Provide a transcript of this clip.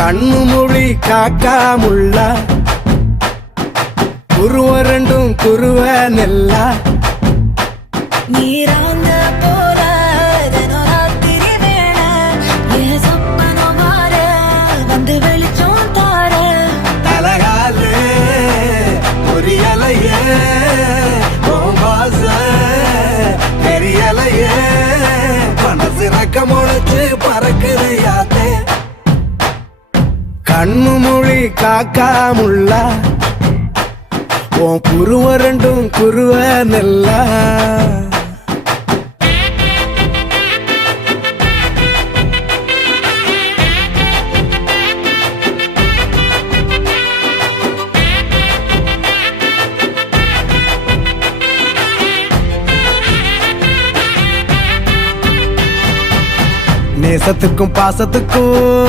கண்ணு மொழி காக்காமுள்ள குருவ ரெண்டும் குருவ நெல்லா நீராங்க போல தினராத்திரி வேண என் சொப்பனம் மாற வந்து வெளிச்சம் தார தலகாலே பொரியலையே வாச பெரியலையே மனசு ரக்க முளைச்சு பறக்குது யாத்தே கண்ணு மொழி காக்காமுள்ள உன் குருவ ரெண்டும் குருவ நெல்லா நேசத்துக்கும் பாசத்துக்கும்